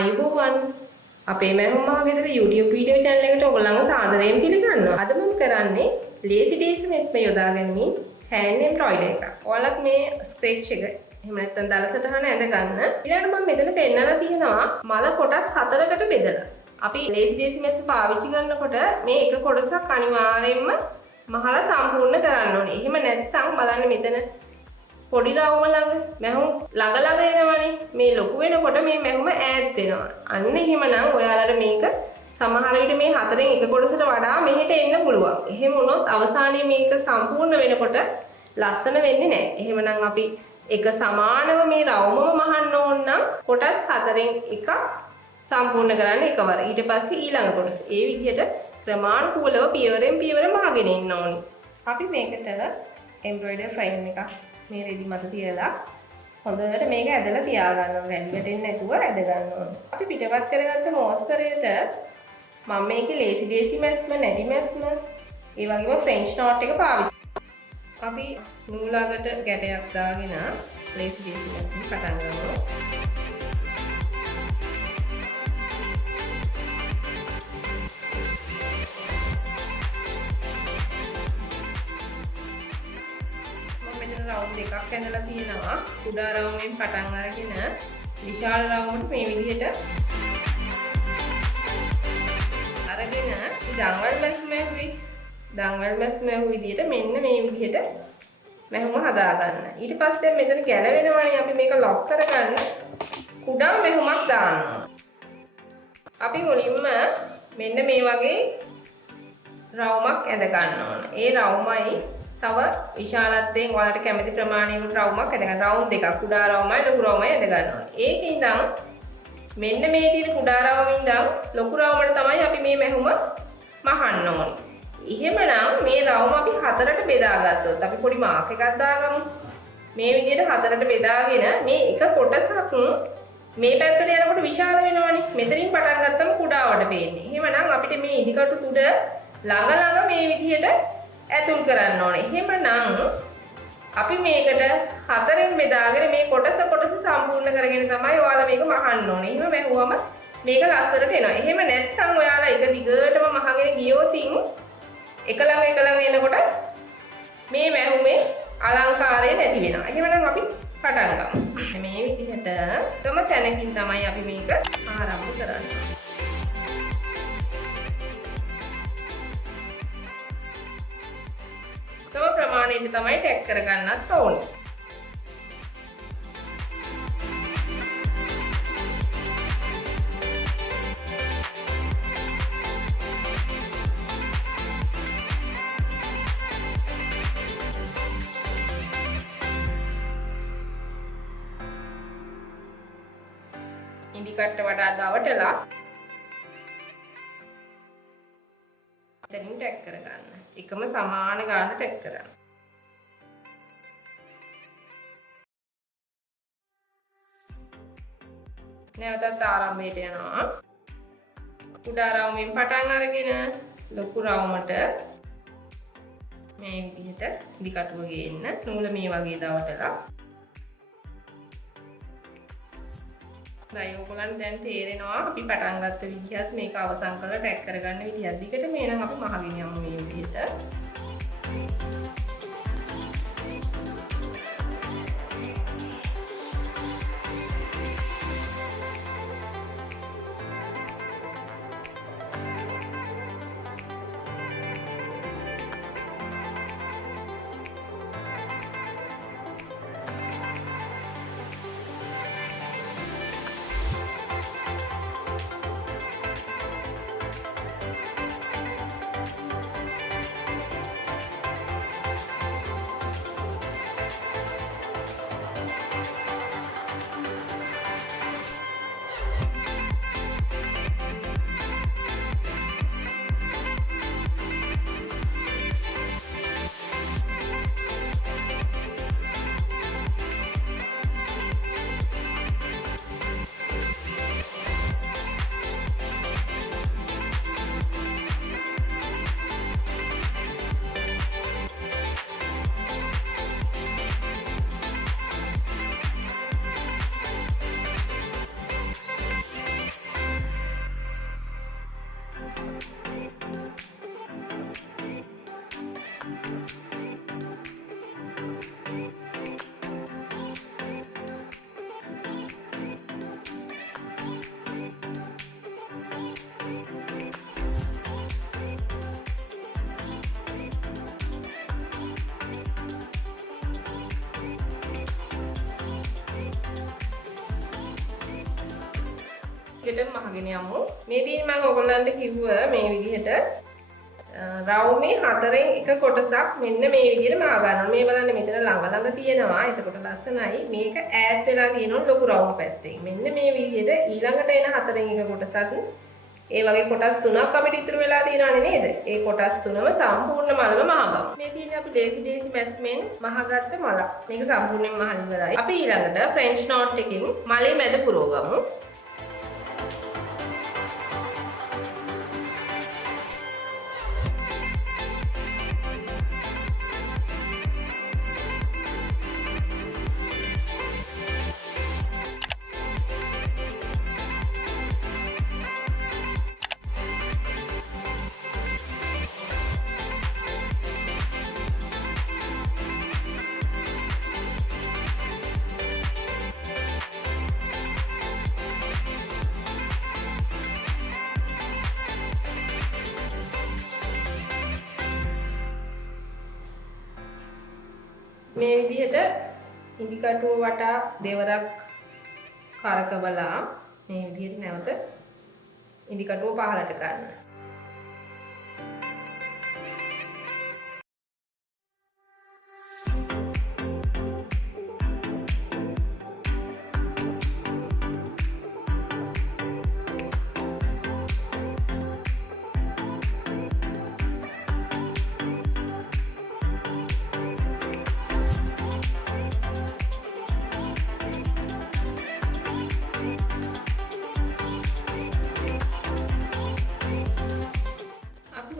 ආයුබෝවන් අපේ මෑහුම් මහගෙදර YouTube video channel එකට ඔයගොල්ලන්ව සාදරයෙන් පිළිගන්නවා. අද මම කරන්නේ lazy daisy mesme යොදා ගැනීම hand embroidery එකක්. ඔයාලත් මේ scratch එක එහෙම නැත්නම් දල සටහන ඇඳ ගන්න. ඊළඟට මම මෙතන පෙන්නලා තියෙනවා මල කොටස් 4කට බෙදලා. අපි lazy daisy mesme පාවිච්චි කරනකොට මේ එක කොටසක් අනිවාර්යයෙන්ම මහලා සම්පූර්ණ කරන්න ඕනේ. එහෙම නැත්නම් බලන්න මෙතන පොඩි රවුම ළඟ මැහුම් ළඟ එනවනේ. මේ ලොකු වෙනකොට මේ මැහුම ඈත් වෙනවා. අන්න එහෙමනම් ඔයාලට මේක සමහර විට මේ හතරෙන් එක කොටසට වඩා මෙහෙට එන්න පුළුවන්. එහෙම වුණොත් අවසානයේ මේක සම්පූර්ණ වෙනකොට ලස්සන වෙන්නේ නැහැ. එහෙමනම් අපි එක සමානව මේ රවුමම මහන්න ඕන නම් කොටස් හතරෙන් එකක් සම්පූර්ණ කරන්න එකවර. ඊට පස්සේ ඊළඟ කොටස. ඒ විදිහට ක්‍රමානුකූලව පියවරෙන් පියවර මහගෙන ඉන්න ඕනේ. අපි මේකට එම්බ්‍රොයිඩර් ෆ්‍රේම් එකක් මේ රෙදි මත තියලා හොඳට මේක ඇදලා තියාගන්න ඕනේ. වැටෙන්නේ නැතුව ඇද ගන්න ඕනේ. අපි පිටපත් කරගත්ත මෝස්තරයට මම මේකේ lazy daisy mesme, නැටි mesme, ඒ වගේම French knot එක පාවිච්චි. අපි නූලකට ගැටයක් දාගෙන lazy daisy mesme පටන් ගන්නවා. රවුම් දෙකක් ඇඳලා තියෙනවා. කුඩා රවුමෙන් පටන් අරගෙන විශාල රවුමට මේ විදිහට අරගෙන දන්වැල් මැස්ම විදිහට මෙන්න මේ විදිහට මැහුම හදා ගන්න. ඊට පස්සේ මෙතන ගැලවෙනවනේ අපි මේක ලොක් කරගන්න කුඩා මැහුමක් දානවා. අපි මුලින්ම මෙන්න මේ වගේ රවුමක් ඇඳ ගන්න ඕන. ඒ රවුමයි තව විශාලත්වයෙන් ඔයාලට කැමති ප්‍රමාණයකට රවුමක් ඇඳ ගන්න. රවුම් දෙකක් කුඩා රවුමයි ලොකු රවුමයි ඇඳ ගන්නවා. ඒකේ ඉඳන් මෙන්න මේ තියෙන කුඩා රවුමින් ඉඳන් ලොකු රවුමට තමයි අපි මේ මැහුම මහන්න ඕනේ. එහෙමනම් මේ රවුම අපි හතරට බෙදාගත්තොත් අපි පොඩි මාක් එකක් දාගමු. මේ විදිහට හතරට බෙදාගෙන මේ එක කොටසක් මේ පැත්තට යනකොට විශාල වෙනවනේ. මෙතනින් පටන් ගත්තම කුඩාවට පේන්නේ. එහෙමනම් අපිට මේ ඉදිකටු තුඩ ළඟ මේ විදිහට ඇතුල් කරන්න ඕනේ. එහෙමනම් අපි මේකට හතරෙන් බෙදාගෙන මේ කොටස සම්පූර්ණ කරගෙන තමයි ඔයාලා මේක මහන්න ඕනේ. එහෙම මැහුවම මේක ලස්සනට එනවා. එහෙම නැත්නම් ඔයාලා එක දිගටම මහගෙන ගියොත් එක ළඟ එනකොට මේ මැහුමේ අලංකාරය නැති වෙනවා. එහෙමනම් අපි පටන් ගමු. මේ විදිහට තම තැනකින් තමයි අපි මේක ආරම්භ කරන්නේ. තම ප්‍රමාණයට තමයි ටැග් කරගන්නත් ඕනේ. ඉදි කට්ට වඩා දවටලා එතනින් ටැග් කරගන්න. එකම සමාන ගාන ටැග් කරන්න. නැවතත් ආරම්භයට යනවා. කුඩා රවුමෙන් පටන් අරගෙන ලොකු රවුමට මේ විදිහට ඉදි කටුව ගේන්න. නූල මේ වගේ දවටලා. දැන් ඔයගොල්ලන් දැන් තේරෙනවා අපි පටන් ගත්ත විදිහත් මේක අවසන් කරලා ටැග් කරගන්න විදිහත් දිගට මේ නම් අපි මහගෙන යමු මේ විදිහට. දිගටම මහගෙන යමු. මේ වීම මම ඔයගොල්ලන්ට කිව්වා මේ විදිහට රවුමේ හතරෙන් එක කොටසක් මෙන්න මේ විදිහට මා ගන්නවා. මේ බලන්න මෙතන ළඟ තියෙනවා. එතකොට ලස්සනයි. මේක ඈත් වෙලා තියෙනවා ලොකු රවුම් පැත්තෙන්. මෙන්න මේ විදිහට ඊළඟට එන හතරෙන් එක කොටසත් ඒ වගේ කොටස් තුනක් අපිට ඉතුරු වෙලා තියෙනවානේ නේද? ඒ කොටස් තුනම සම්පූර්ණ මලම මහගමු. මේ තියෙන්නේ අපි දේසි මැස්මෙන් මහගත්ත මල. මේක සම්පූර්ණයෙන් මහල ඉවරයි. අපි ඊළඟට ෆ්‍රෙන්ච් නෝට් එකකින් මලේ මැද පුරවගමු. මේ විදිහට ඉදිකටුව වටා දෙවරක් කරකවලා මේ විදිහට නැවත ඉදිකටුව පහළට ගන්න.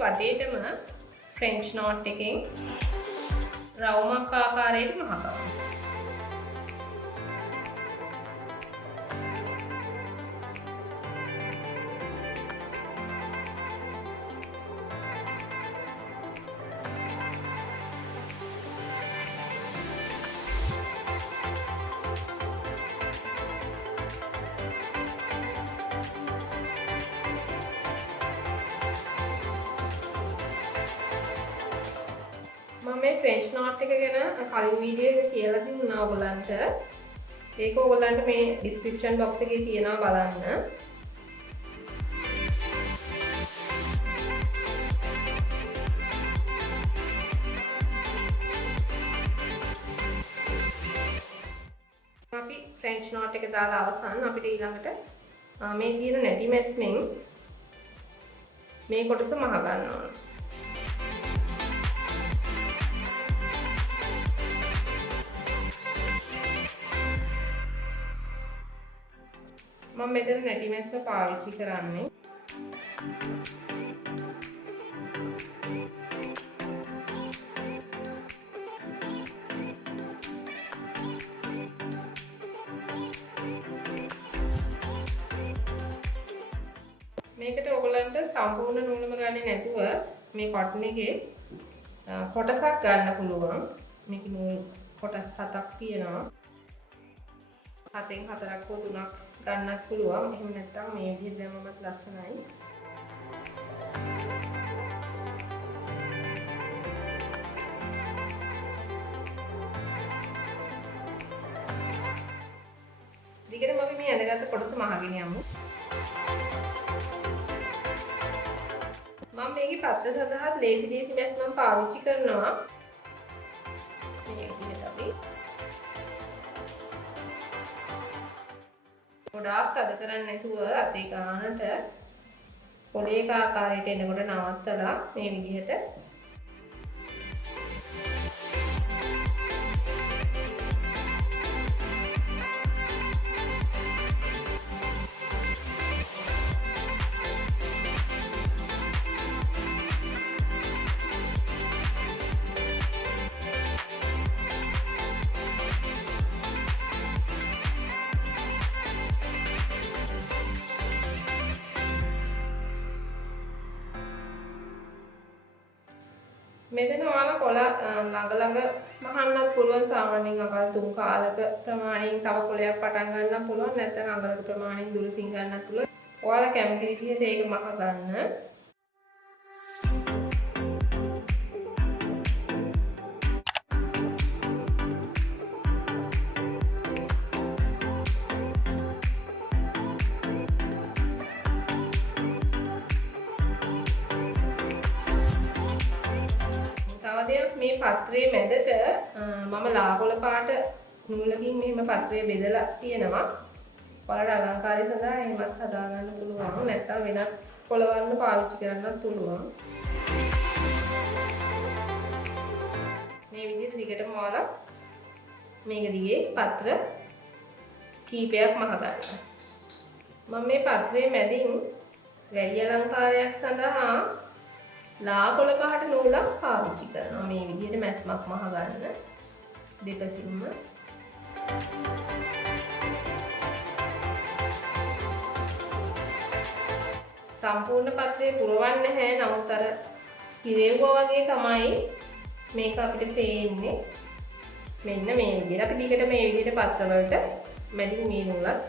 වටේටම ෆ්‍රෙන්ච් නෝට් එකෙන් රවුමක් ආකාරයට මහගමු. मैं फ्रेंच नॉट එක ගැන කලින් වීඩියෝ එක කියලා දුන්නා ඔයගලන්ට. ඒක ඔයගලන්ට මේ ඩිස්ක්‍රිප්ෂන් බොක්ස් එකේ තියෙනවා බලන්න. අපි ෆ්‍රෙන්ච් නෝට් එක දාලා අවසන් අපිට ඊළඟට මේ තියෙන නැටි මැස්මෙන් මේ කොටස මහ ගන්න ඕන. මම මෙතන නැටි මැස්ම පාවිච්චි කරන්නේ. මේකට ඔයගලන්ට සම්පූර්ණ නූලම ගන්නේ නැතුව මේ කොටන් එකේ කොටසක් ගන්න පුළුවන්. මේක නූල් කොටස් 7ක් තියෙනවා. 7න් 4ක් හෝ 3ක් ගන්නත් පුළුවන්. එහෙම නැත්නම් මේ විදිහට දැම්මමත් ලස්සනයි. දිගටම අපි මේ ඇඳගත්තු කොටස මහගෙන යමු. මම මේකේ පස්ස සඳහා ලේසි මැස් මම පාවිච්චි කරනවා. මේ විදිහට අපි ගොඩාක් අද කරන්නේ නැතුව අතේ ගන්නට පොලේක ආකාරයට එනකොට නවත්තලා මේ විදිහට මෙතන ඔයාලා කොළ ළඟ මහන්නත් පුළුවන්. සාමාන්‍යයෙන් අකල් 3 කාලක ප්‍රමාණයෙන් තව කොළයක් පටන් ගන්නත් පුළුවන්. නැත්නම් අඟලක ප්‍රමාණයෙන් දුරසින් ගන්නත් පුළුවන්. ඔයාලා කැමති විදිහට ඒක මහ ගන්න. පත්‍රයේ මැදට මම ලාකොළ පාට නූලකින් මෙහෙම පත්‍රය බෙදලා තියෙනවා. ඔයාලට අලංකාරය සඳහා එහෙමත් හදා ගන්න පුළුවන්. නැත්නම් වෙනත් කොළ වර්ණ පාවිච්චි කරන්නත් පුළුවන්. මේ විදිහට දිගටම ඔයාලා මේක දිගේ පත්‍ර කීපයක් මහ ගන්නවා. මම මේ පත්‍රයේ මැදින් වැලි අලංකාරයක් සඳහා ලාකොළ පාට නූලක් පාවිච්චි කරනවා. මේ විදිහට මැස්මක් මහ ගන්න දෙපසින්ම. සම්පූර්ණ පත්‍රය පුරවන්නේ නැහැ. නමුත් අර හිරෙව්වා වගේ තමයි මේක අපිට පේන්නේ. මෙන්න මේ විදිහට අපි දිගට මේ විදිහට පත්‍ර වලට මැදින් මේ නූලත්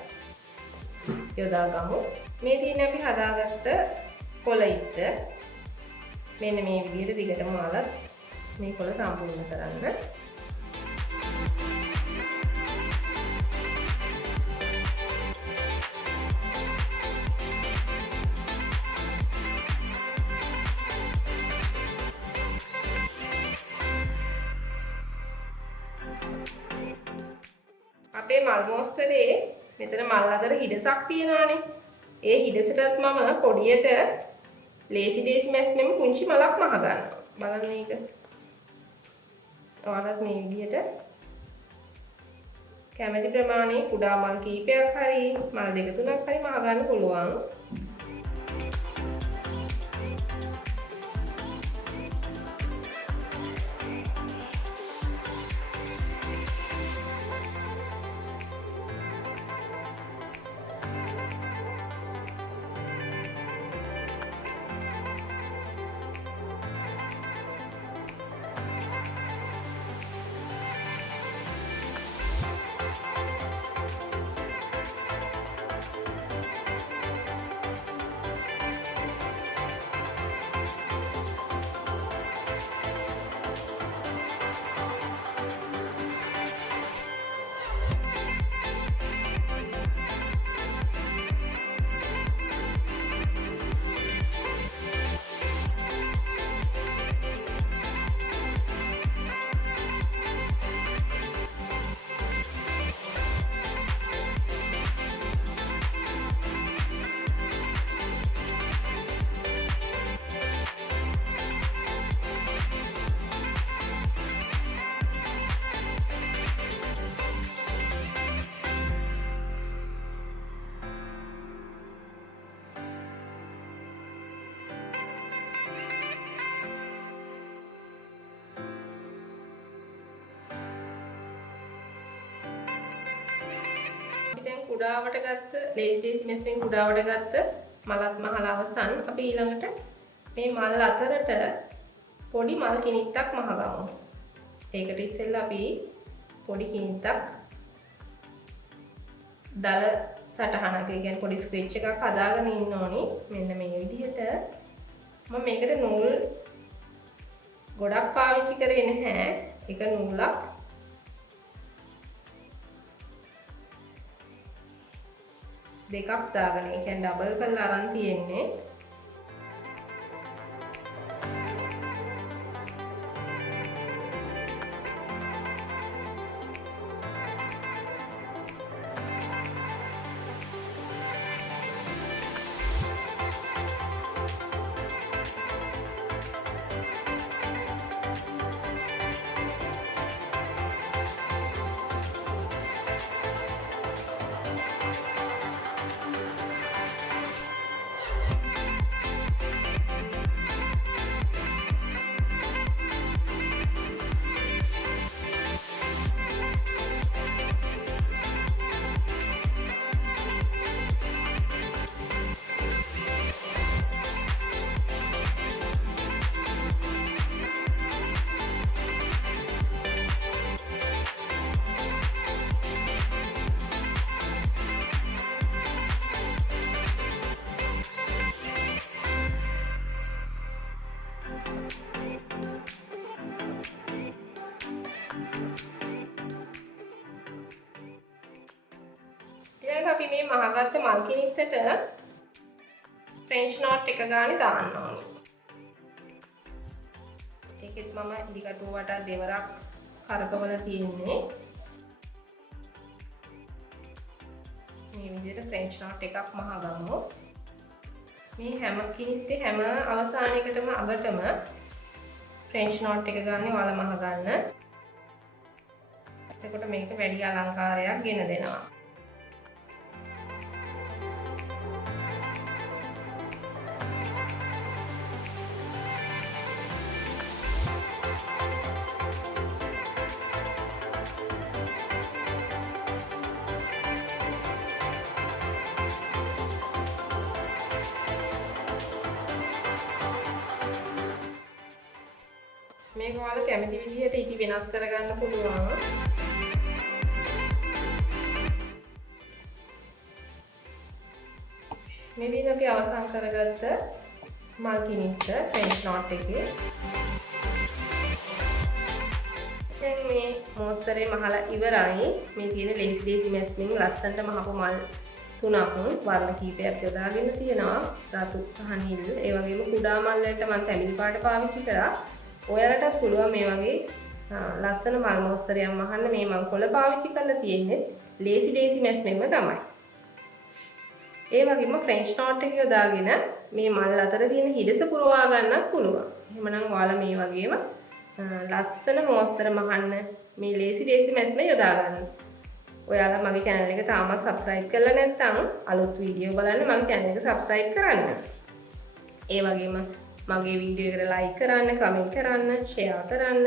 යොදා ගමු. මේ තියෙන්නේ අපි හදාගත්ත කොළ ඉත්ත. මෙන්න මේ විදිහට දිගටම ඔයාලා මේ කොළ සම්පූර්ණ කරන්න. අපේ මල් මෝස්තරේ මෙතන මල් අතර හිඩසක් තියෙනවානේ. ඒ හිඩසටත් මම පොඩියට ලේසි ඩේසි මැස්මෙම කුංචි මලක් මහ ගන්නවා. බලන්න මේක. ඔයාලත් මේ විදිහට කැමති ප්‍රමාණයේ කුඩා මල් කීපයක් හරි මල් දෙක තුනක් හරි මහ ගන්න පුළුවන්. දැන් කුඩාවට ගත්ත ලේසි ඩේසි මැස්මෙන් කුඩාවට ගත්ත මලත් මහලා අවසන්. අපි ඊළඟට මේ මල් අතරට පොඩි මල් කිනිත්තක් මහ ගමු. ඒකට ඉස්සෙල්ලා අපි පොඩි කිනිත්තක් දල සටහනක, ඒ කියන්නේ පොඩි ස්ක්‍රැච් එකක් හදාගෙන ඉන්න ඕනි. මෙන්න මේ විදිහට. මම මේකට නූල් ගොඩක් පාවිච්චි කරේ නැහැ. එක නූලක් දෙකක් දාගෙන, ඒ කියන්නේ ඩබල් කරලා අරන් තියෙන්නේ. අපි මේ මහගත්ත මල් කිනිත්තට ෆ්‍රෙන්ච් නෝට් එක ගානේ දාන්න ඕනේ. ඒ ඒකෙත් මම ඉදිකටුව වට දෙවරක් කරකවල තියෙන්නේ. මේ විදිහට ෆ්‍රෙන්ච් නෝට් එකක් මහගමු. මේ හැම කිනිත්තේ හැම අවසානයකටම අගටම ෆ්‍රෙන්ච් නෝට් එක ගන්න වල මහ ගන්න. එතකොට මේක වැඩි අලංකාරයක් ගෙන දෙනවා. මේක ඔයාලා කැමති විදිහට ඉති වෙනස් කරගන්න පුළුවන්. මෙදින අපි අවසන් කරගත්ත මල් කිනිත්ත ෆ්‍රෙන්ච් නෝට් එකේ. දැන් මේ මොස්තරේ මහලා ඉවරයි. මේ තියෙන ලේසි මැස්මින් ලස්සනට මහපු මල් තුනක් වර්ණ කීපයක් යොදාගෙන තියෙනවා. රතු සහ නිල්. ඒ වගේම කුඩා මල් වලට මම තැඹිලි පාට පාවිච්චි කරා. ඔයාලටත් පුළුවන් මේ වගේ ලස්සන මල් මොස්තරයක් මහන්න. මේ මම කොළ පාවිච්චි කරලා තියෙන්නේ ලේසි මැස්මෙන්ම තමයි. ඒ වගේම ෆ්‍රෙන්ච් නෝට් එක යොදාගෙන මේ මල් අතර තියෙන හිඩස පුරවා ගන්නත් පුළුවන්. එහෙමනම් ඔයාලා මේ වගේම ලස්සන මොස්තර මහන්න මේ ලේසි මැස්ම යොදා ගන්න. ඔයාලා මගේ channel එක තාමත් subscribe කරලා නැත්නම් අලුත් වීඩියෝ බලන්න මගේ channel එක subscribe කරන්න. ඒ වගේම මගේ වීඩියෝ එකට like කරන්න, comment කරන්න, share කරන්න.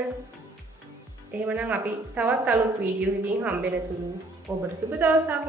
එහෙමනම් අපි තවත් අලුත් වීඩියෝ එකකින් හම්බෙන්න තුරු ඔබට සුබ දවසක්.